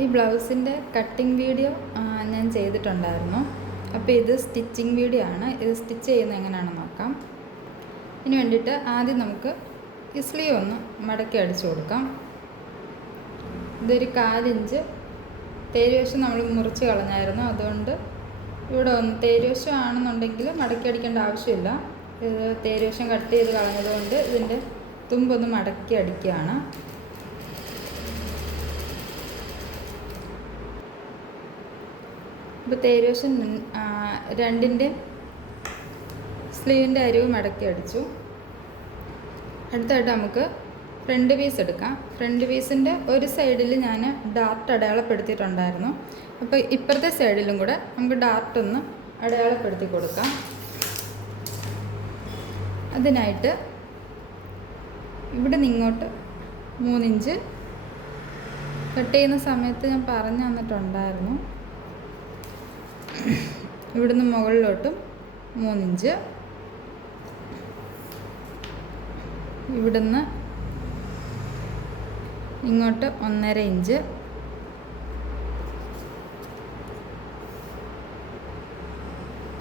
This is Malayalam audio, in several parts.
ഈ ബ്ലൗസിൻ്റെ കട്ടിങ് വീഡിയോ ഞാൻ ചെയ്തിട്ടുണ്ടായിരുന്നു. അപ്പോൾ ഇത് സ്റ്റിച്ചിങ് വീഡിയോ ആണ്. ഇത് സ്റ്റിച്ച് ചെയ്യുന്നത് എങ്ങനെയാണെന്ന് നോക്കാം. ഇതിന് വേണ്ടിയിട്ട് ആദ്യം നമുക്ക് ഈ സ്ലീവ് ഒന്ന് മടക്കി അടിച്ചു കൊടുക്കാം. ഇതൊരു 1/4 ഇഞ്ച് തേരുവശം നമ്മൾ മുറിച്ച് കളഞ്ഞായിരുന്നു. അതുകൊണ്ട് ഇവിടെ ഒന്ന് തേരുവശം ആണെന്നുണ്ടെങ്കിൽ മടക്കി അടിക്കേണ്ട ആവശ്യമില്ല. ഇത് തേരുവശം കട്ട് ചെയ്ത് കളഞ്ഞതുകൊണ്ട് ഇതിൻ്റെ തുമ്പൊന്ന് മടക്കി അടിക്കുകയാണ്. ഇപ്പോൾ തേരുവശം 2ൻ്റെ സ്ലീവിൻ്റെ അരിവ് മടക്കി അടിച്ചു. അടുത്തായിട്ട് നമുക്ക് ഫ്രണ്ട് പീസ് എടുക്കാം. ഫ്രണ്ട് പീസിൻ്റെ ഒരു സൈഡിൽ ഞാൻ ഡാർട്ട് അടയാളപ്പെടുത്തിയിട്ടുണ്ടായിരുന്നു. അപ്പോൾ ഇപ്പുറത്തെ സൈഡിലും കൂടെ നമുക്ക് ഡാർട്ടൊന്ന് അടയാളപ്പെടുത്തി കൊടുക്കാം. അതിനായിട്ട് ഇവിടെ നിന്ന് ഇങ്ങോട്ട് 3 ഇഞ്ച് കട്ട് ചെയ്യുന്ന സമയത്ത് ഞാൻ പറഞ്ഞു തന്നിട്ടുണ്ടായിരുന്നു. ഇവിടുന്ന് മുകളിലോട്ടും 3 ഇഞ്ച്, ഇവിടുന്ന് ഇങ്ങോട്ട് 1.5 ഇഞ്ച്,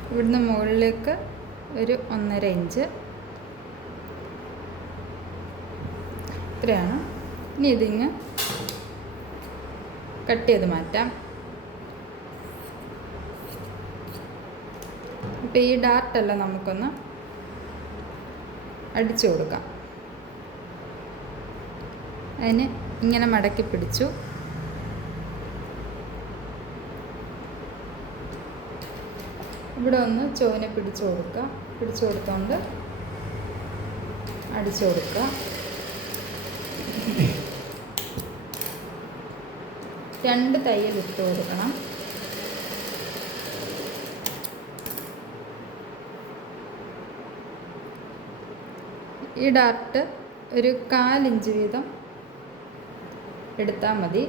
ഇവിടുന്ന് മുകളിലേക്ക് ഒരു 1.5 ഇഞ്ച്. ഇത്രയാണ്. ഇനി ഇതിങ്ങ് കട്ട് ചെയ്ത് മാറ്റാം. ഇപ്പോൾ ഈ ഡാർട്ടെല്ലാം നമുക്കൊന്ന് അടിച്ചു കൊടുക്കാം. അതിന് ഇങ്ങനെ മടക്കി പിടിച്ചു. ഇവിടെ ഒന്ന് ചോവിനെ പിടിച്ചു കൊടുക്കുക. പിടിച്ചു കൊടുത്തുകൊണ്ട് അടിച്ചു കൊടുക്കുക. 2 തയ്യൽ ഇട്ട് കൊടുക്കണം. ഈ ഡാർട്ട് ഒരു 1/4 ഇഞ്ച് വീതം എടുത്താൽ മതി.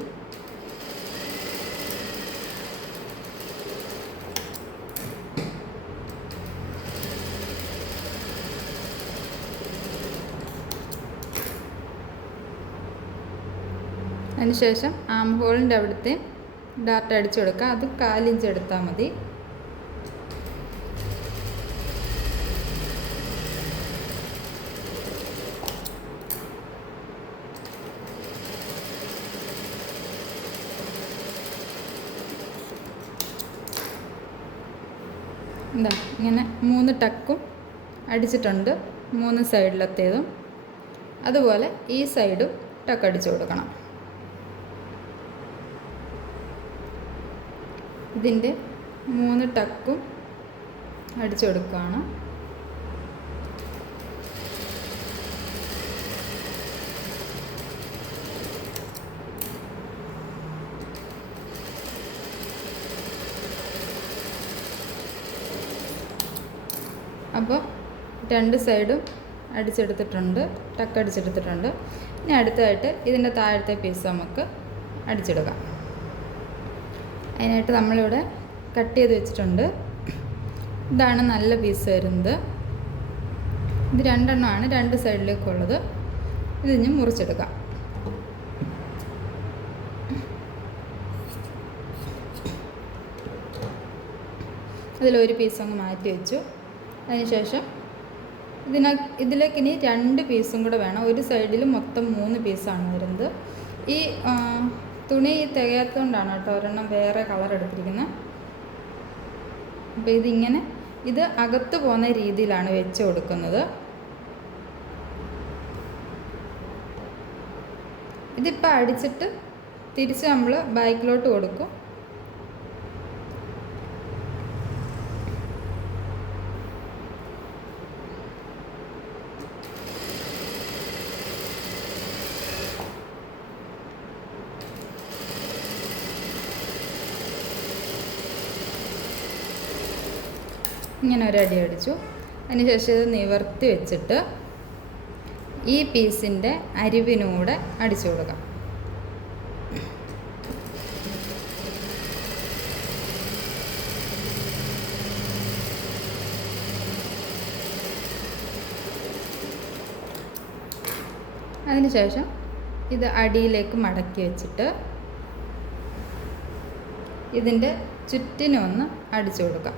അതിനുശേഷം ആം ഹോളിൻ്റെ അവിടുത്തെ ഡാർട്ട് അടിച്ചു കൊടുക്കുക. അത് 1/4 ഇഞ്ച് എടുത്താൽ മതി. എന്താ ഇങ്ങനെ 3 ടക്കും അടിച്ചിട്ടുണ്ട്, 3 സൈഡിലത്തേതും. അതുപോലെ ഈ സൈഡും ടക്ക് അടിച്ചു കൊടുക്കണം. ഇതിൻ്റെ 3 ടക്കും അടിച്ചു കൊടുക്കുകയാണ്. അപ്പോൾ 2 സൈഡും അടിച്ചെടുത്തിട്ടുണ്ട്, ടക്ക് അടിച്ചെടുത്തിട്ടുണ്ട്. ഇനി അടുത്തതായിട്ട് ഇതിൻ്റെ താഴത്തെ പീസ് നമുക്ക് അടിച്ചെടുക്കാം. അതിനായിട്ട് നമ്മളിവിടെ കട്ട് ചെയ്ത് വെച്ചിട്ടുണ്ട്. ഇതാണ് നല്ല പീസ് വരുന്നത്. ഇത് 2 എണ്ണമാണ് 2 സൈഡിലേക്കുള്ളത്. ഇതിന് മുറിച്ചെടുക്കാം. അതിലൊരു പീസ് അങ്ങ് മാറ്റി വെച്ചു. അതിനുശേഷം ഇതിലേക്ക് ഇനി 2 പീസും കൂടെ വേണം. ഒരു സൈഡിൽ മൊത്തം 3 പീസാണ് വരുന്നത്. ഈ തുണി തികയാത്തതുകൊണ്ടാണ് കേട്ടോ ഒരെണ്ണം വേറെ കളർ എടുത്തിരിക്കുന്നത്. അപ്പോൾ ഇതിങ്ങനെ ഇത് അകത്ത് പോകുന്ന രീതിയിലാണ് വെച്ച് കൊടുക്കുന്നത്. ഇതിപ്പോൾ അടിച്ചിട്ട് തിരിച്ച് നമ്മൾ ബാക്കിലോട്ട് കൊടുക്കും. ഇങ്ങനെ ഒരടി അടിച്ചു. അതിനുശേഷം ഇത് നിവർത്തി വെച്ചിട്ട് ഈ പീസിൻ്റെ അരിവിനൂടെ അടിച്ചു കൊടുക്കാം. അതിനുശേഷം ഇത് അടിയിലേക്ക് മടക്കി വെച്ചിട്ട് ഇതിൻ്റെ ചുറ്റിനും ഒന്ന് അടിച്ചു കൊടുക്കാം.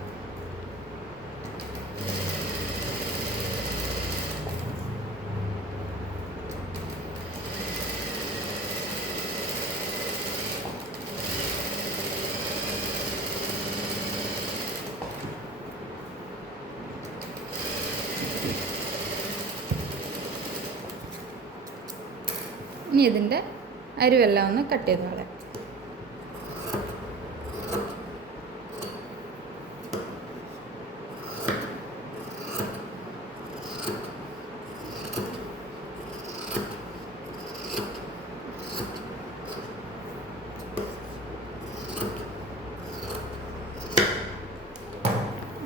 ഇനി ഇതിൻ്റെ അരിവെല്ലാം ഒന്ന് കട്ട് ചെയ്ത് കളയാം.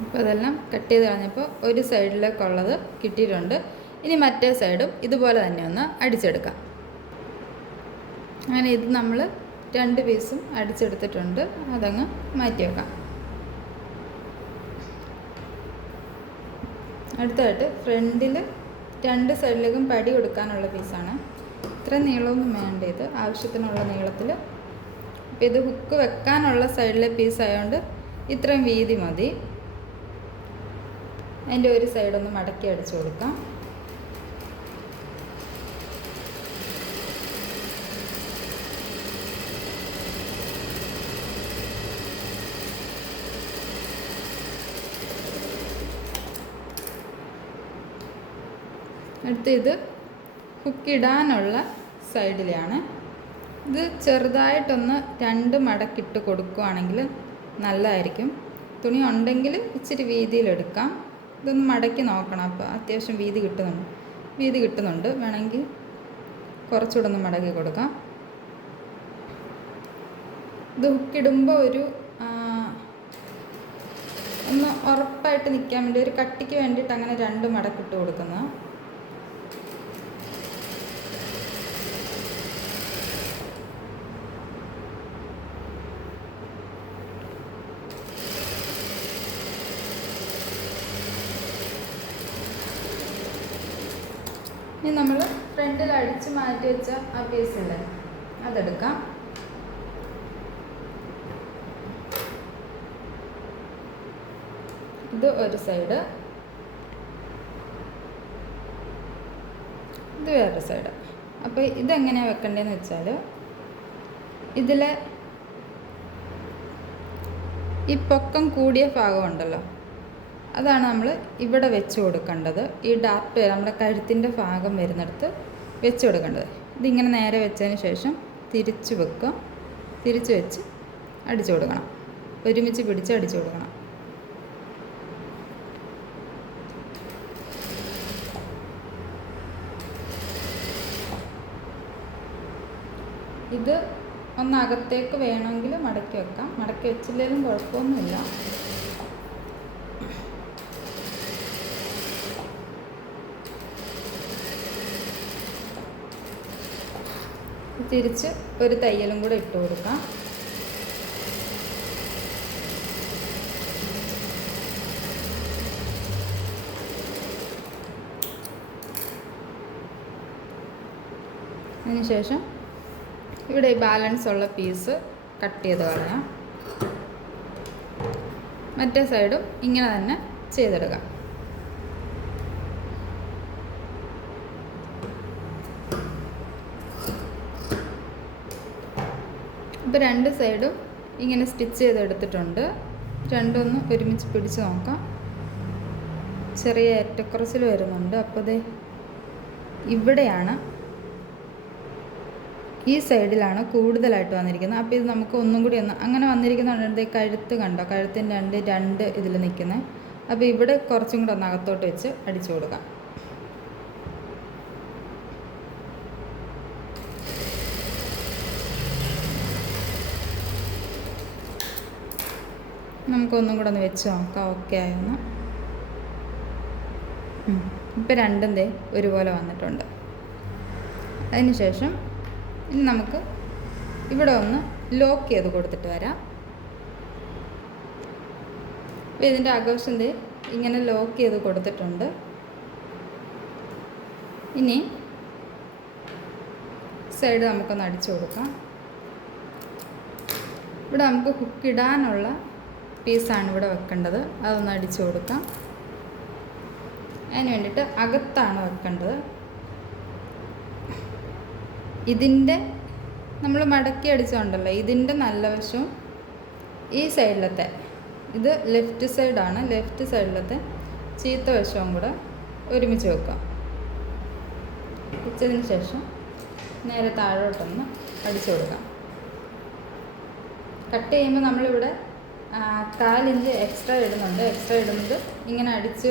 അപ്പോൾ അതെല്ലാം കട്ട് ചെയ്ത് കളഞ്ഞപ്പോൾ ഒരു സൈഡിലേക്കുള്ളത് കിട്ടിയിട്ടുണ്ട്. ഇനി മറ്റേ സൈഡും ഇതുപോലെ തന്നെ ഒന്ന് അടിച്ചെടുക്കാം. അങ്ങനെ ഇത് നമ്മൾ 2 പീസും അടിച്ചെടുത്തിട്ടുണ്ട്. അതങ്ങ് മാറ്റി വെക്കാം. അടുത്തായിട്ട് ഫ്രണ്ടിൽ 2 സൈഡിലേക്കും പടി കൊടുക്കാനുള്ള പീസാണ്. ഇത്ര നീളമൊന്നും വേണ്ട, ഇത് ആവശ്യത്തിനുള്ള നീളത്തിൽ. അപ്പോൾ ഇത് ഹുക്ക് വെക്കാനുള്ള സൈഡിലെ പീസ് ആയതുകൊണ്ട് ഇത്രയും വീതി മതി. അതിൻ്റെ ഒരു സൈഡൊന്ന് മടക്കി അടിച്ചു കൊടുക്കാം. അടുത്ത് ഇത് ഹുക്കിടാനുള്ള സൈഡിലാണ്. ഇത് ചെറുതായിട്ടൊന്ന് 2 മടക്കിട്ട് കൊടുക്കുകയാണെങ്കിൽ നല്ലതായിരിക്കും. തുണി ഉണ്ടെങ്കിൽ ഇച്ചിരി വീതിയിലെടുക്കാം. ഇതൊന്ന് മടക്കി നോക്കണം. അപ്പോൾ അത്യാവശ്യം വീതി കിട്ടുന്നുണ്ട്. വേണമെങ്കിൽ കുറച്ചുകൂടെ ഒന്ന് മടക്കി കൊടുക്കാം. ഇത് ഹുക്കിടുമ്പോൾ ഒന്ന് ഉറപ്പായിട്ട് നിൽക്കാൻ വേണ്ടി ഒരു കട്ടിക്ക് വേണ്ടിയിട്ട് അങ്ങനെ 2 മടക്കിട്ട് കൊടുക്കുന്നത്. ഇനി നമ്മൾ ഫ്രണ്ടിൽ അടിച്ച് മാറ്റി വെച്ച ആ പീസില്ലേ അതെടുക്കാം. ഇത് ഒരു സൈഡ്, ഇത് വേറൊരു സൈഡ്. അപ്പോൾ ഇതെങ്ങനെയാണ് വെക്കേണ്ടതെന്ന് വെച്ചാൽ ഇതിലെ ഈ പൊക്കം കൂടിയ ഭാഗമുണ്ടല്ലോ, അതാണ് നമ്മൾ ഇവിടെ വെച്ച് കൊടുക്കേണ്ടത്. ഈ ഡാർട്ട് നമ്മുടെ കഴുത്തിൻ്റെ ഭാഗം വരുന്നിടത്ത് വെച്ച് കൊടുക്കേണ്ടത്. ഇതിങ്ങനെ നേരെ വെച്ചതിന് ശേഷം തിരിച്ച് വെക്കുക. തിരിച്ച് വെച്ച് അടിച്ചു കൊടുക്കണം. ഒരുമിച്ച് പിടിച്ച് അടിച്ചു കൊടുക്കണം. ഇത് ഒന്നകത്തേക്ക് വേണമെങ്കിൽ മടക്കി വെക്കാം. മടക്കി വെച്ചില്ലെങ്കിലും കുഴപ്പമൊന്നുമില്ല. തിരിച്ച് ഒരു തയ്യലും കൂടെ ഇട്ട് കൊടുക്കാം. അതിനുശേഷം ഇവിടെ ഈ ബാലൻസ് ഉള്ള പീസ് കട്ട് ചെയ്ത് കളയാം. മറ്റേ സൈഡും ഇങ്ങനെ തന്നെ ചെയ്തെടുക്കാം. ഇപ്പോൾ 2 സൈഡും ഇങ്ങനെ സ്റ്റിച്ച് ചെയ്തെടുത്തിട്ടുണ്ട്. രണ്ടൊന്ന് ഒരുമിച്ച് പിടിച്ച് നോക്കാം. ചെറിയ ഏറ്റക്കുറച്ചിൽ വരുന്നുണ്ട്. അപ്പോൾ ഇത് ഇവിടെയാണ്, ഈ സൈഡിലാണ് കൂടുതലായിട്ട് വന്നിരിക്കുന്നത്. അപ്പോൾ ഇത് നമുക്ക് ഒന്നും കൂടി അങ്ങനെ വന്നിരിക്കുന്നുണ്ട്. കഴുത്ത് കണ്ടോ, കഴുത്തിൻ്റെ രണ്ട് ഇതിൽ നിൽക്കുന്നത്. അപ്പോൾ ഇവിടെ കുറച്ചും കൂടെ ഒന്ന് അകത്തോട്ട് വെച്ച് അടിച്ചു കൊടുക്കാം. നമുക്കൊന്നും കൂടെ ഒന്ന് വെച്ച് നോക്കാം. ഓക്കെ ആയെന്ന്. ഇപ്പോൾ രണ്ടും ഒരുപോലെ വന്നിട്ടുണ്ട്. അതിനുശേഷം ഇനി നമുക്ക് ഇവിടെ ഒന്ന് ലോക്ക് ചെയ്ത് കൊടുത്തിട്ട് വരാം. അപ്പോൾ ഇതിൻ്റെ അകവശം ഇങ്ങനെ ലോക്ക് ചെയ്ത് കൊടുത്തിട്ടുണ്ട്. ഇനി സൈഡ് നമുക്കൊന്ന് അടിച്ചു കൊടുക്കാം. ഇവിടെ നമുക്ക് ഹുക്ക് ഇടാനുള്ള പീസാണ് ഇവിടെ വെക്കേണ്ടത്. അതൊന്ന് അടിച്ചു കൊടുക്കാം. അതിന് വേണ്ടിയിട്ട് അകത്താണ് വെക്കേണ്ടത്. ഇതിൻ്റെ നമ്മൾ മടക്കി അടിച്ചുകൊണ്ടല്ലോ, ഇതിൻ്റെ നല്ല വശവും ഈ സൈഡിലത്തെ, ഇത് ലെഫ്റ്റ് സൈഡാണ്, ലെഫ്റ്റ് സൈഡിലത്തെ ചീത്ത വശവും കൂടെ ഒരുമിച്ച് വെക്കാം. വെച്ചതിന് ശേഷം നേരെ താഴോട്ടൊന്ന് അടിച്ചു കൊടുക്കാം. കട്ട് ചെയ്യുമ്പോൾ നമ്മളിവിടെ 1/4 ഇഞ്ച് എക്സ്ട്രാ ഇടുന്നുണ്ട്. എക്സ്ട്രാ ഇടുന്നത് ഇങ്ങനെ അടിച്ച്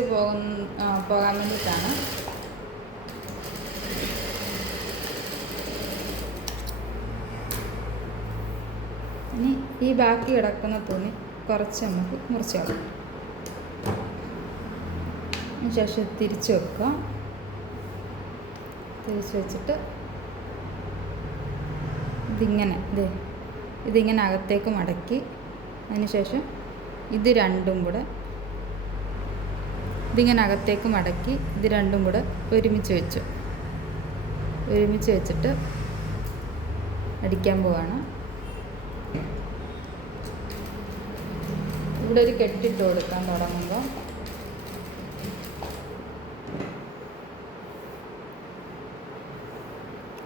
പോകാൻ വേണ്ടിയിട്ടാണ്. ഇനി ഈ ബാക്കി കിടക്കുന്ന തുണി കുറച്ച് നമുക്ക് മുറിച്ച് കളയാം. ശേഷം തിരിച്ച് വെക്കുക. തിരിച്ച് വെച്ചിട്ട് ഇതിങ്ങനെ അകത്തേക്ക് മടക്കി, അതിനുശേഷം ഇത് രണ്ടും കൂടെ ഇതിങ്ങനെ അകത്തേക്ക് മടക്കി ഇത് രണ്ടും കൂടെ ഒരുമിച്ച് വെച്ചിട്ട് അടിക്കാൻ പോവാണ്. ഇവിടെ ഒരു കെട്ടിട്ട് കൊടുക്കാൻ തുടങ്ങുമ്പോൾ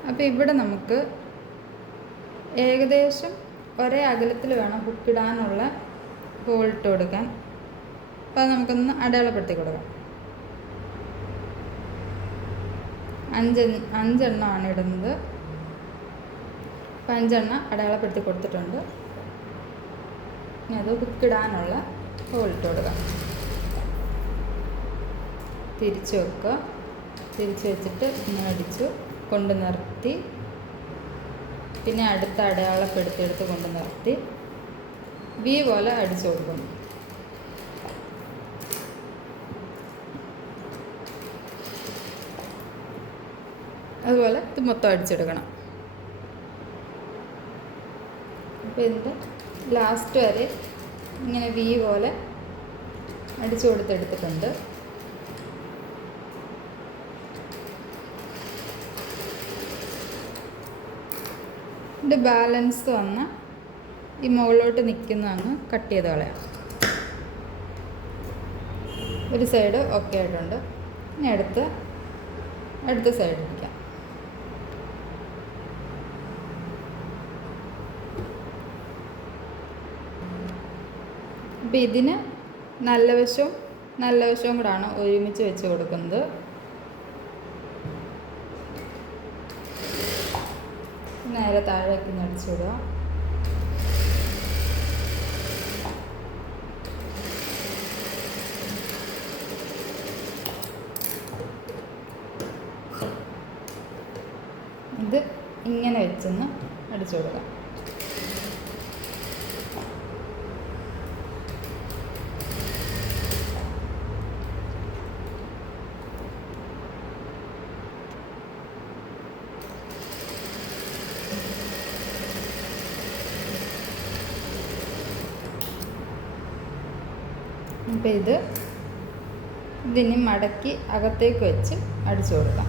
അപ്പോൾ ഇവിടെ നമുക്ക് ഏകദേശം ഒരേ അകലത്തിൽ വേണം ഹുക്കിടാനുള്ള ഹോൾ ഇട്ട് കൊടുക്കാൻ. അപ്പോൾ അത് നമുക്കൊന്ന് അടയാളപ്പെടുത്തി കൊടുക്കാം. 5 എണ്ണമാണ് ഇടുന്നത്. അപ്പോൾ 5 എണ്ണം അടയാളപ്പെടുത്തി കൊടുത്തിട്ടുണ്ട്. ഇനി അത് ഹുക്കിടാനുള്ള ഹോൾ ഇട്ട് കൊടുക്കാം. തിരിച്ച് വെക്കുക. തിരിച്ച് വെച്ചിട്ട് ഇങ്ങനെ അടിച്ചു കൊണ്ട് നിർത്തി, പിന്നെ അടുത്ത അടയാളപ്പെടുത്തിയെടുത്ത് കൊണ്ട് നിർത്തി വി പോലെ അടിച്ചു കൊടുക്കുന്നു. അതുപോലെ ഇത് മൊത്തം അടിച്ചെടുക്കണം. അപ്പോൾ ഇതിൻ്റെ ലാസ്റ്റ് വരെ ഇങ്ങനെ വി പോലെ അടിച്ചു കൊടുത്തെടുത്തിട്ടുണ്ട്. ഇത് ബാലൻസ് വന്ന് ഈ മുകളിലോട്ട് നിൽക്കുന്നതങ്ങ് കട്ട് ചെയ്ത് കളയാം. ഒരു സൈഡ് ഓക്കെ ആയിട്ടുണ്ട്. ഇനി അടുത്ത സൈഡ് നിൽക്കാം. അപ്പോൾ ഇതിന് നല്ല വശവും കൂടാണ് ഒരുമിച്ച് വെച്ച് കൊടുക്കുന്നത്. നേരെ താഴേക്ക് അടിച്ചു വിടുക. ഇത് ഇങ്ങനെ വെച്ചൊന്ന് അടിച്ചു കൊടുക്കാം. അപ്പോൾ ഇതിന് മടക്കി അകത്തേക്ക് വെച്ച് അടിച്ചു കൊടുക്കാം.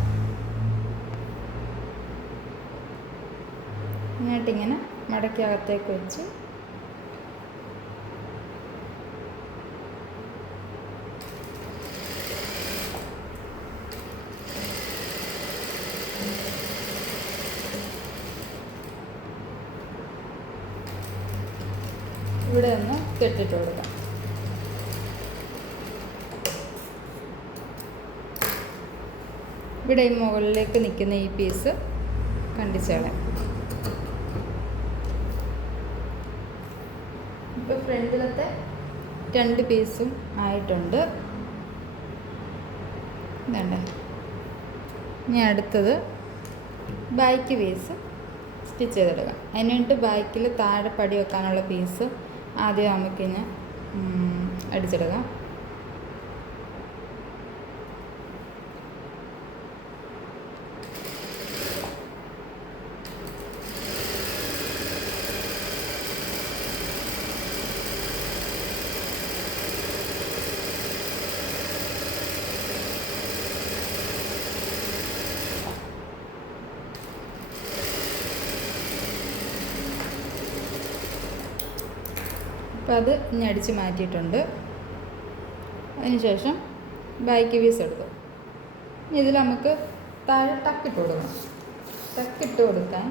എന്നിട്ടിങ്ങനെ മടക്കി അകത്തേക്ക് വെച്ച് ഇവിടെ ഒന്ന് കെട്ടിട്ട് കൊടുക്കാം. ഇവിടെ ഈ മുകളിലേക്ക് നിൽക്കുന്ന ഈ പീസ് കണ്ടിച്ച് കളയാം. ഇപ്പോൾ ഫ്രണ്ടിലത്തെ 2 പീസും ആയിട്ടുണ്ട്. ഇതുണ്ട്. ഇനി അടുത്തത് ബാക്ക് പീസ് സ്റ്റിച്ച് ചെയ്തെടുക്കാം. അതിനുവേണ്ടി ബാക്കിൽ താഴെ പടി വെക്കാനുള്ള പീസ് ആദ്യം നമുക്കിങ്ങനെ അടിച്ചെടുക്കാം. അപ്പോൾ അത് ഇനി അടിച്ച് മാറ്റിയിട്ടുണ്ട്. അതിനുശേഷം ബാക്ക് പീസ് എടുത്തു. ഇതിൽ നമുക്ക് താഴെ ടക്കിട്ട് കൊടുക്കണം. ടക്കിട്ട് കൊടുക്കാൻ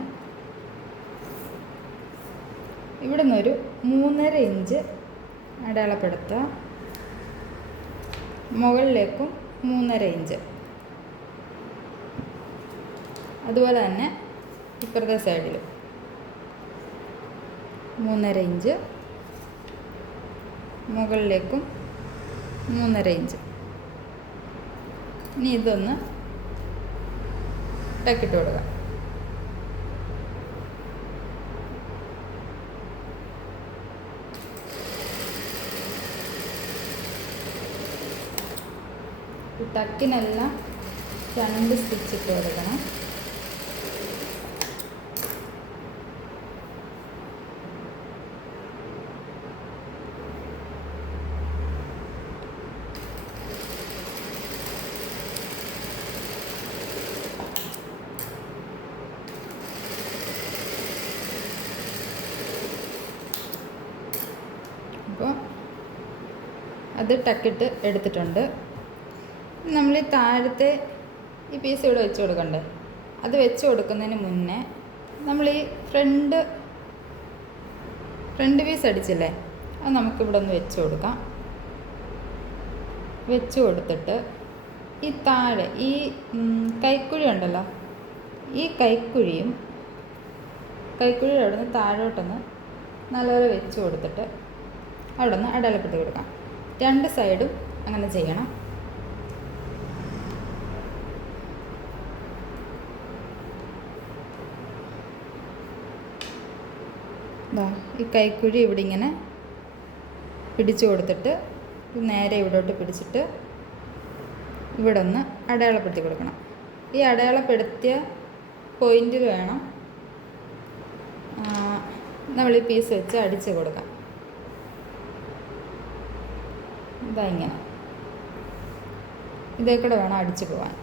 ഇവിടെ നിന്നൊരു 3.5 ഇഞ്ച് അടയാളപ്പെടുത്തുക. മുകളിലേക്കും 3.5 ഇഞ്ച്. അതുപോലെ തന്നെ ഇപ്പുറത്തെ സൈഡിലും 3.5 ഇഞ്ച്, മുകളിലേക്കും 3.5 ഇഞ്ച്. ഇനി ഇതൊന്ന് ടക്കിട്ട് കൊടുക്കുക. ടക്കിനെല്ലാം 2 സ്റ്റിച്ച് ഇട്ട് കൊടുക്കണം. അപ്പോൾ അത് ടക്കിട്ട് എടുത്തിട്ടുണ്ട്. നമ്മൾ ഈ താഴത്തെ ഈ പീസ് ഇവിടെ വെച്ച് കൊടുക്കണ്ടേ? അത് വെച്ച് കൊടുക്കുന്നതിന് മുന്നേ നമ്മൾ ഈ ഫ്രണ്ട് പീസ് അടിച്ചില്ലേ, അത് നമുക്കിവിടെ ഒന്ന് വെച്ച് കൊടുക്കാം. വെച്ച് കൊടുത്തിട്ട് ഈ താഴെ ഈ കൈക്കുഴി ഉണ്ടല്ലോ, ഈ കൈക്കുഴിയുടെ അവിടെ നിന്ന് താഴോട്ടൊന്ന് നല്ലപോലെ വെച്ച് കൊടുത്തിട്ട് അവിടെ നിന്ന് അടയാളപ്പെടുത്തി കൊടുക്കാം. 2 സൈഡും അങ്ങനെ ചെയ്യണം. ഈ കൈക്കുഴി ഇവിടെ ഇങ്ങനെ പിടിച്ചു കൊടുത്തിട്ട് നേരെ ഇവിടോട്ട് പിടിച്ചിട്ട് ഇവിടെ ഒന്ന് അടയാളപ്പെടുത്തി കൊടുക്കണം. ഈ അടയാളപ്പെടുത്തിയ പോയിന്റിൽ വേണം നമ്മൾ ഈ പീസ് വെച്ച് അടിച്ച് കൊടുക്കാം. ഇങ്ങനെ ഇതേ കൂടെ വേണം അടിച്ചു പോകാൻ.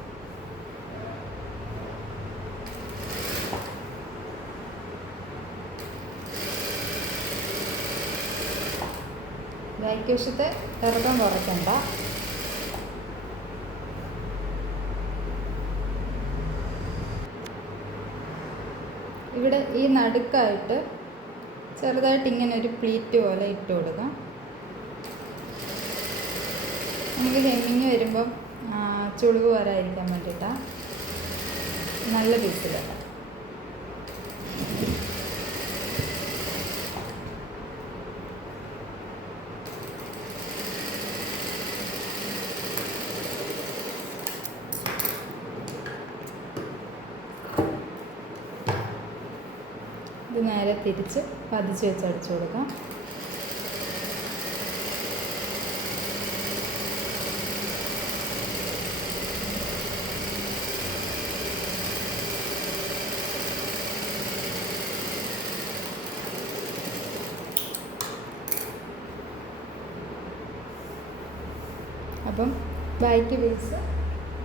ബാക്ക് വശത്തെ ഇറക്കം കുറയ്ക്കണ്ട. ഇവിടെ ഈ നടുക്കായിട്ട് ചെറുതായിട്ട് ഇങ്ങനെ ഒരു പ്ലീറ്റ് പോലെ ഇട്ട് കൊടുക്കാം. നമുക്ക് ഹെമ്മിങ് വരുമ്പം ചുളിവ് വരാതിരിക്കാൻ വേണ്ടിയിട്ടാണ്. നല്ല പീസിലല്ല. ഇത് നേരെ തിരിച്ച് പതിച്ച് വെച്ച് അടിച്ചു കൊടുക്കാം. അപ്പം ബാക്ക് പീസ്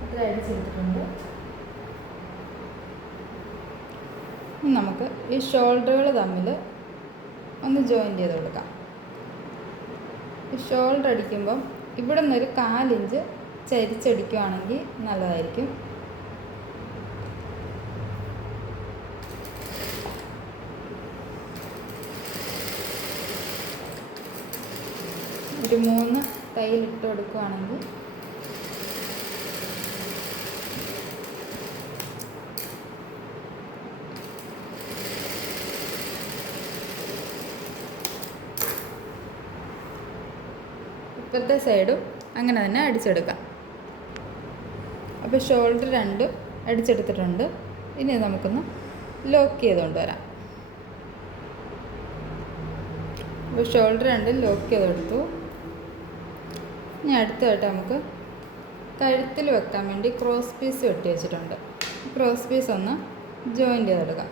അത്ര അടിച്ചെടുത്തിട്ടുണ്ട്. നമുക്ക് ഈ ഷോൾഡറുകൾ തമ്മിൽ ഒന്ന് ജോയിൻ്റ് ചെയ്ത് കൊടുക്കാം. ഈ ഷോൾഡർ അടിക്കുമ്പം ഇവിടെ നിന്നൊരു 1/4 ഇഞ്ച് ചരിച്ചടിക്കുകയാണെങ്കിൽ നല്ലതായിരിക്കും. ഒരു 3 തയ്യലിട്ട് കൊടുക്കുകയാണെങ്കിൽ ഇപ്പത്തെ സൈഡും അങ്ങനെ തന്നെ അടിച്ചെടുക്കാം. അപ്പോൾ ഷോൾഡർ 2 അടിച്ചെടുത്തിട്ടുണ്ട്. ഇനി നമുക്കൊന്ന് ലോക്ക് ചെയ്തുകൊണ്ട് വരാം. അപ്പോൾ ഷോൾഡർ 2 ലോക്ക് ചെയ്തെടുത്തു. ഇനി അടുത്തതായിട്ട് നമുക്ക് കഴുത്തിൽ വെക്കാൻ വേണ്ടി ക്രോസ് പീസ് വെട്ടി വെച്ചിട്ടുണ്ട്. ക്രോസ് പീസ് ഒന്ന് ജോയിൻ്റ് ചെയ്തെടുക്കാം.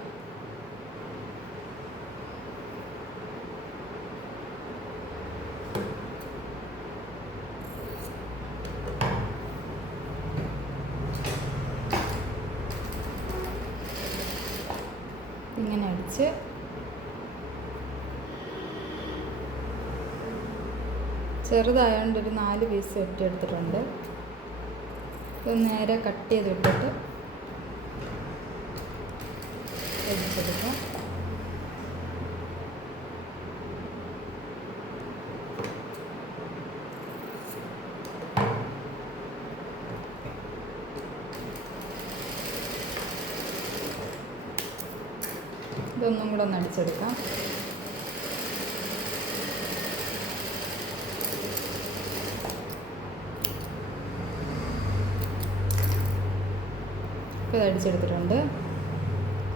ഇങ്ങനെ അടിച്ച് ചെറുതായതുകൊണ്ട് ഒരു 4 പീസ് വെട്ടിയെടുത്തിട്ടുണ്ട്. ഇത് നേരെ കട്ട് ചെയ്ത് വിട്ടിട്ട് എടുത്തെടുക്കാം. ഇതൊന്നും കൂടെ ഒന്ന് അടിച്ചെടുക്കാം. ഇപ്പോൾ ഇത് അടിച്ചെടുത്തിട്ടുണ്ട്.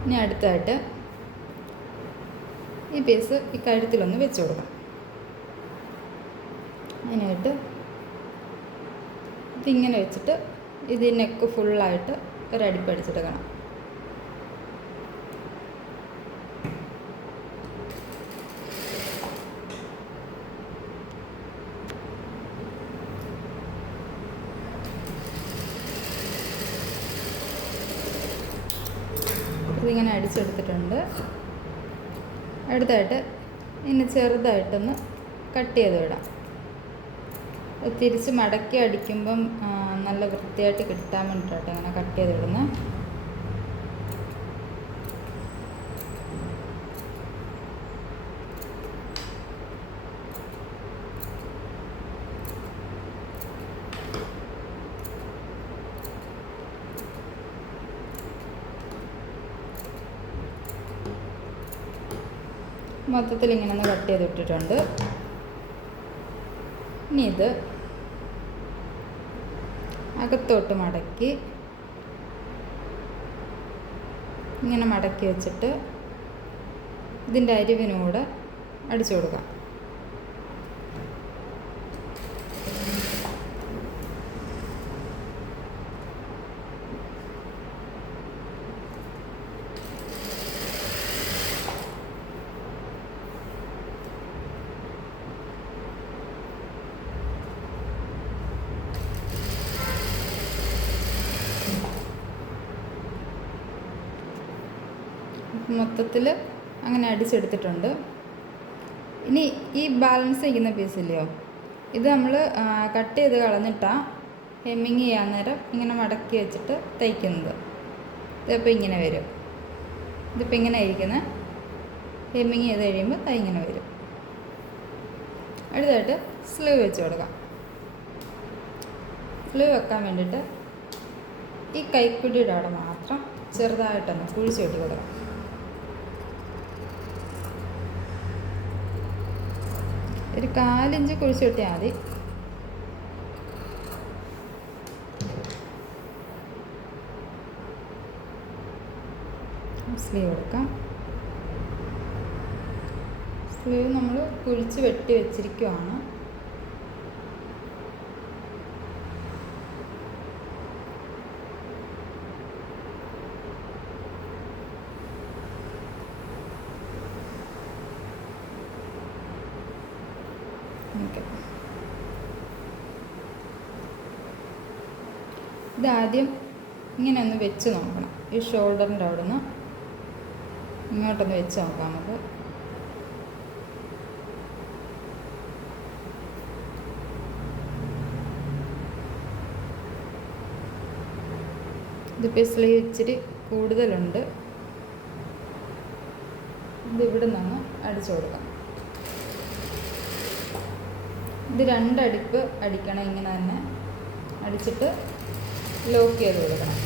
ഇനി അടുത്തായിട്ട് ഈ പീസ് ഈ കഴുത്തിലൊന്ന് വെച്ച് കൊടുക്കാം. അതിനായിട്ട് ഇതിങ്ങനെ വെച്ചിട്ട് ഇത് നെക്ക് ഫുള്ളായിട്ട് ഒരടിപ്പടിച്ചെടുക്കണം. ഇതിങ്ങനെ അടിച്ചെടുത്തിട്ടുണ്ട്. അടുത്തായിട്ട് ഇനി ചെറുതായിട്ടൊന്ന് കട്ട് ചെയ്ത് വിടാം. തിരിച്ച് മടക്കി അടിക്കുമ്പം നല്ല വൃത്തിയായിട്ട് കിട്ടാൻ വേണ്ടിയിട്ടാണ് അങ്ങനെ കട്ട് ചെയ്ത് വിടുന്നത്. മൊത്തത്തിൽ ഇങ്ങനെ ഒന്ന് കട്ട് ചെയ്ത് ഇട്ടിട്ടുണ്ട്. ഇനി ഇത് അകത്തോട്ട് മടക്കി ഇങ്ങനെ മടക്കി വെച്ചിട്ട് ഇതിൻ്റെ അരിവിനൂടെ അടിച്ചു കൊടുക്കാം. മൊത്തത്തിൽ അങ്ങനെ അടിച്ചെടുത്തിട്ടുണ്ട്. ഇനി ഈ ബാലൻസ് ചെയ്യുന്ന പീസില്ലയോ, ഇത് നമ്മൾ കട്ട് ചെയ്ത് കളഞ്ഞിട്ടാണ് ഹെമ്മിങ് ചെയ്യാൻ നേരം ഇങ്ങനെ മടക്കി വെച്ചിട്ട് തയ്ക്കുന്നത്. ഇതിപ്പോൾ ഇങ്ങനെ വരും. ഇതിപ്പോൾ ഇങ്ങനെ ഇരിക്കുന്നത്. ഹെമ്മിങ് ചെയ്ത് കഴിയുമ്പോൾ തൈ ഇങ്ങനെ വരും. അടുത്തായിട്ട് സ്ലീവ് വെച്ച് കൊടുക്കാം. സ്ലീവ് വെക്കാൻ വേണ്ടിയിട്ട് ഈ കൈക്കുഴിയുടെ അവിടെ മാത്രം ചെറുതായിട്ടൊന്ന് കുഴിച്ച് വെട്ടി കൊടുക്കാം. ഒരു 4 ഇഞ്ച് കുഴിച്ച് വെട്ടിയാൽ മതി. സ്ലീവ് എടുക്കാം. സ്ലീവ് നമ്മൾ കുഴിച്ച് വെട്ടി വെച്ചിരിക്കുവാണ്. ഇതാദ്യം ഇങ്ങനെ ഒന്ന് വെച്ച് നോക്കണം. ഈ ഷോൾഡറിൻ്റെ അവിടെ നിന്ന് ഇങ്ങോട്ടൊന്ന് വെച്ച് നോക്കാം നമുക്ക്. ഇതിപ്പോൾ സ്ലീവ് ഇച്ചിരി കൂടുതലുണ്ട്. ഇതിവിടെ നിന്ന് അടിച്ചു കൊടുക്കാം. ഇത് 2 അടിപ്പ് അടിക്കണം. ഇങ്ങനെ തന്നെ അടിച്ചിട്ട് ലോക്ക് ചെയ്ത് കൊടുക്കണം.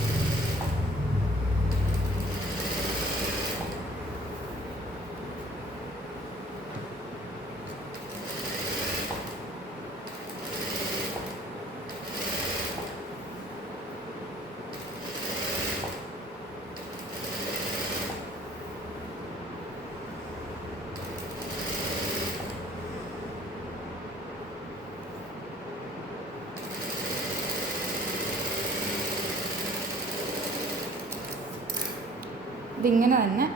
ഇതിങ്ങനെ തന്നെ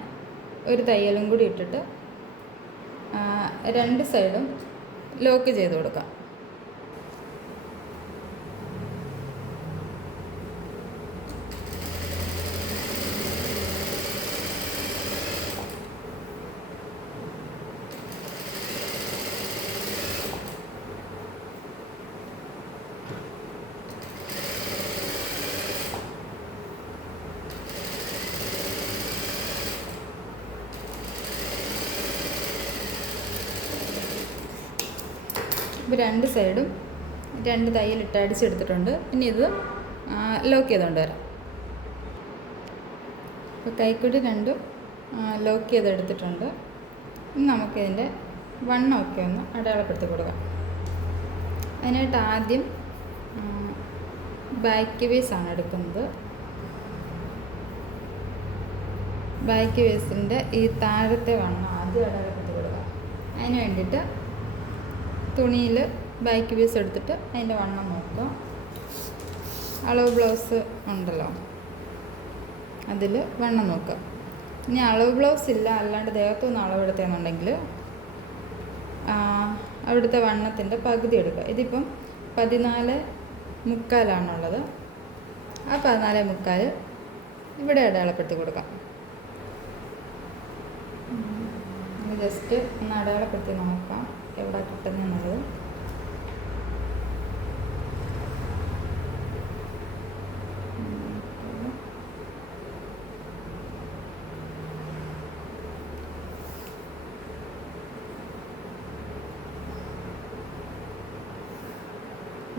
ഒരു തയ്യലും കൂടി ഇട്ടിട്ട് 2 സൈഡും ലോക്ക് ചെയ്ത് കൊടുക്കാം. ഇപ്പോൾ രണ്ട് സൈഡും രണ്ട് തയ്യലിട്ട് അടിച്ചെടുത്തിട്ടുണ്ട്. ഇനി ഇത് ലോക്ക് ചെയ്തുകൊണ്ട് വരാം. ഇപ്പോൾ കൈക്കുടി രണ്ടും ലോക്ക് ചെയ്തെടുത്തിട്ടുണ്ട്. ഇനി നമുക്കിതിൻ്റെ വണ്ണമൊക്കെ ഒന്ന് അടയാളപ്പെടുത്തി കൊടുക്കാം. അതിനായിട്ട് ആദ്യം ബാക്ക് പീസാണ് എടുക്കുന്നത്. ബാക്ക് പീസിൻ്റെ ഈ താഴത്തെ വണ്ണം ആദ്യം അടയാളപ്പെടുത്തി കൊടുക്കാം. അതിന് വേണ്ടിയിട്ട് തുണിയിൽ ബാക്ക് പീസ് എടുത്തിട്ട് അതിൻ്റെ വണ്ണം നോക്കുക. അളവ് ബ്ലൗസ് ഉണ്ടല്ലോ, അതിൽ വണ്ണം നോക്കുക. ഇനി അളവ് ബ്ലൗസ് ഇല്ല, അല്ലാണ്ട് ദേഹത്തുനിന്ന് അളവെടുത്തതെന്നുണ്ടെങ്കിൽ അവിടുത്തെ വണ്ണത്തിൻ്റെ പകുതി എടുക്കുക. ഇതിപ്പം 14.75 ആ 14.75 ഇവിടെ അടയാളപ്പെടുത്തി കൊടുക്കാം. ജസ്റ്റ് ഒന്ന് അടയാളപ്പെടുത്തി നോക്കാം എവിടെ കിട്ടുന്നതെന്നുള്ളത്.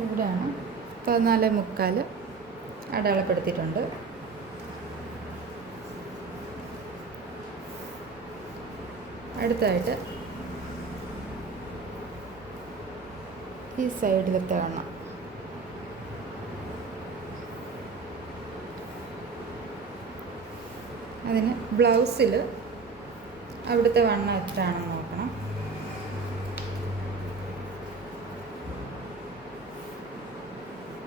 ഇവിടെയാണ് 14.75 അടയാളപ്പെടുത്തിയിട്ടുണ്ട്. അടുത്തായിട്ട് ഈ സൈഡിലത്തെ വണ്ണം അതിന് ബ്ലൗസിൽ അവിടുത്തെ വണ്ണം എത്രയാണെന്ന് നോക്കണം.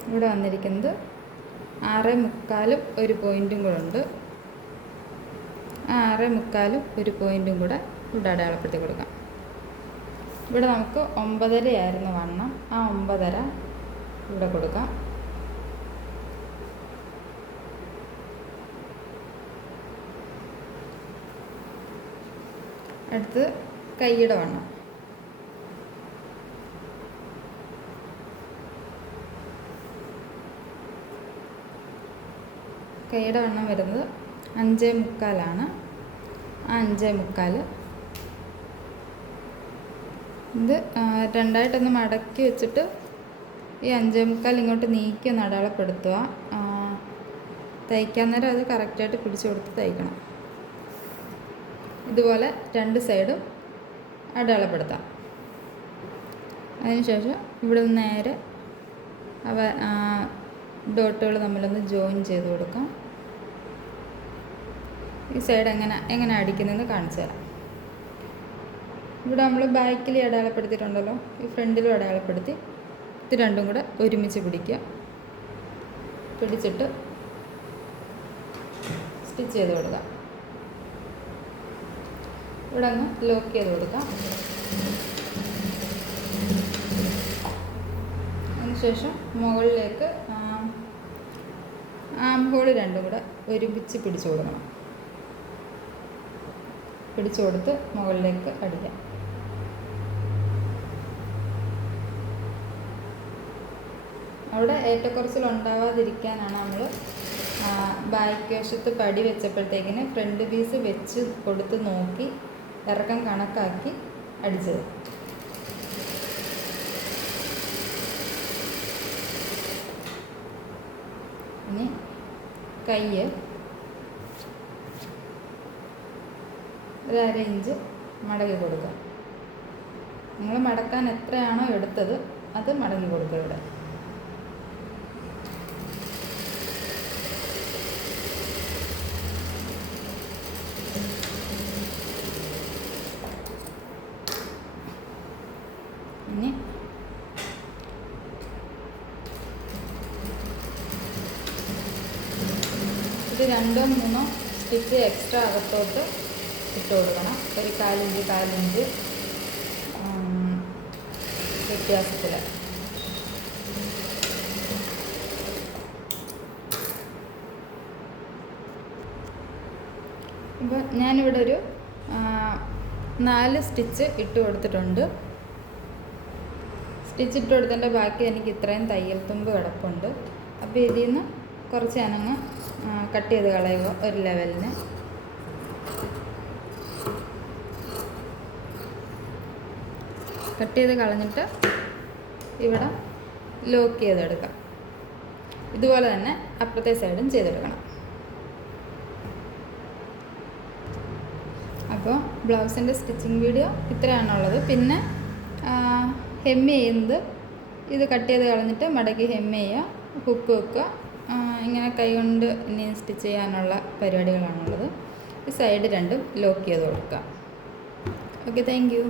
ഇവിടെ വന്നിരിക്കുന്നത് 6.75 ഒരു പോയിൻറ്റും കൂടെ ഉണ്ട്. ആ 6.75 ഒരു പോയിൻറ്റും കൂടെ ഇവിടെ അടയാളപ്പെടുത്തി കൊടുക്കാം. ഇവിടെ നമുക്ക് 9.5 ആയിരുന്നു വണ്ണം. ആ 9.5 ഇവിടെ കൊടുക്കാം. അടുത്ത് കൈയുടെ വണ്ണം. കൈയുടെ വണ്ണം വരുന്നത് 5.75 ആ 5.75 ഇത് രണ്ടായിട്ടൊന്ന് മടക്കി വെച്ചിട്ട് ഈ 5.75 ഇങ്ങോട്ട് നീക്കി ഒന്ന് അടയാളപ്പെടുത്തുക. തയ്ക്കാൻ നേരം അത് കറക്റ്റായിട്ട് പിടിച്ചു കൊടുത്ത് തയ്ക്കണം. ഇതുപോലെ രണ്ട് സൈഡും അടയാളപ്പെടുത്താം. അതിനുശേഷം ഇവിടെ നിന്ന് നേരെ ഡോട്ടുകൾ തമ്മിലൊന്ന് ജോയിൻ ചെയ്ത് കൊടുക്കാം. ഈ സൈഡ് എങ്ങനെ അടിക്കുന്നതെന്ന് കാണിച്ചു തരാം. ഇവിടെ നമ്മൾ ബാക്കിൽ അടയാളപ്പെടുത്തിയിട്ടുണ്ടല്ലോ, ഈ ഫ്രണ്ടിലും അടയാളപ്പെടുത്തി ഇത് രണ്ടും കൂടെ ഒരുമിച്ച് പിടിക്കുക. പിടിച്ചിട്ട് സ്റ്റിച്ച് ചെയ്ത് കൊടുക്കുക. ഇവിടെ അങ്ങ് ലോക്ക് ചെയ്ത് കൊടുക്കാം. അതിനുശേഷം മുകളിലേക്ക് ആം ഹോൾ രണ്ടും കൂടെ ഒരുമിച്ച് പിടിച്ചു കൊടുക്കണം. പിടിച്ചു കൊടുത്ത് മുകളിലേക്ക് അടിക്കാം. അവിടെ ഏറ്റക്കുറച്ചിൽ ഉണ്ടാവാതിരിക്കാനാണ് നമ്മൾ ബാക്ക് വശത്ത് പടി വെച്ചപ്പോഴത്തേക്കിന് ഫ്രണ്ട് പീസ് വെച്ച് കൊടുത്ത് നോക്കി ഇറക്കം കണക്കാക്കി അടിച്ചത്. ഇനി കൈ ഒരു 1/2 ഇഞ്ച് മടക്കി കൊടുക്കുക. നിങ്ങൾ മടക്കാൻ എത്രയാണോ എടുത്തത് അത് മടക്കി കൊടുക്കുക. ഇവിടെ ഇനി ഇത് 2-3 സ്റ്റിച്ച് എക്സ്ട്രാ അകത്തോട്ട് ഇട്ട് കൊടുക്കണം. ഒരു 1/4 ഇഞ്ച് വ്യത്യാസത്തിൽ. അപ്പോൾ ഞാനിവിടെ ഒരു 4 സ്റ്റിച്ച് ഇട്ട് കൊടുത്തിട്ടുണ്ട്. സ്റ്റിച്ച് ഇട്ട് കൊടുത്തതിൻ്റെ ബാക്കി എനിക്ക് ഇത്രയും തയ്യൽ തുമ്പ് കിടപ്പുണ്ട്. അപ്പോൾ ഇതിൽ നിന്ന് കുറച്ച് ഞാനങ്ങ് കട്ട് ചെയ്ത് കളയുക ഒരു ലെവലിന്. കട്ട് ചെയ്ത് കളഞ്ഞിട്ട് ഇവിടെ ലോക്ക് ചെയ്തെടുക്കാം. ഇതുപോലെ തന്നെ അപ്പുറത്തെ സൈഡും ചെയ്തെടുക്കണം. അപ്പോൾ ബ്ലൗസിൻ്റെ സ്റ്റിച്ചിങ് വീഡിയോ ഇത്രയാണുള്ളത്. പിന്നെ ഹെം ചെയ്യുന്നത് ഇത് കട്ട് ചെയ്ത് കളഞ്ഞിട്ട് മടക്കി ഹെം ചെയ്യുക, ഹുക്ക് വെക്കുക, ഇങ്ങനെ കൈ കൊണ്ട് ഇനി സ്റ്റിച്ച് ചെയ്യാനുള്ള പരിപാടികളാണുള്ളത്. ഈ സൈഡ് രണ്ടും ലോക്ക് ചെയ്ത് കൊടുക്കുക. Okay, thank you.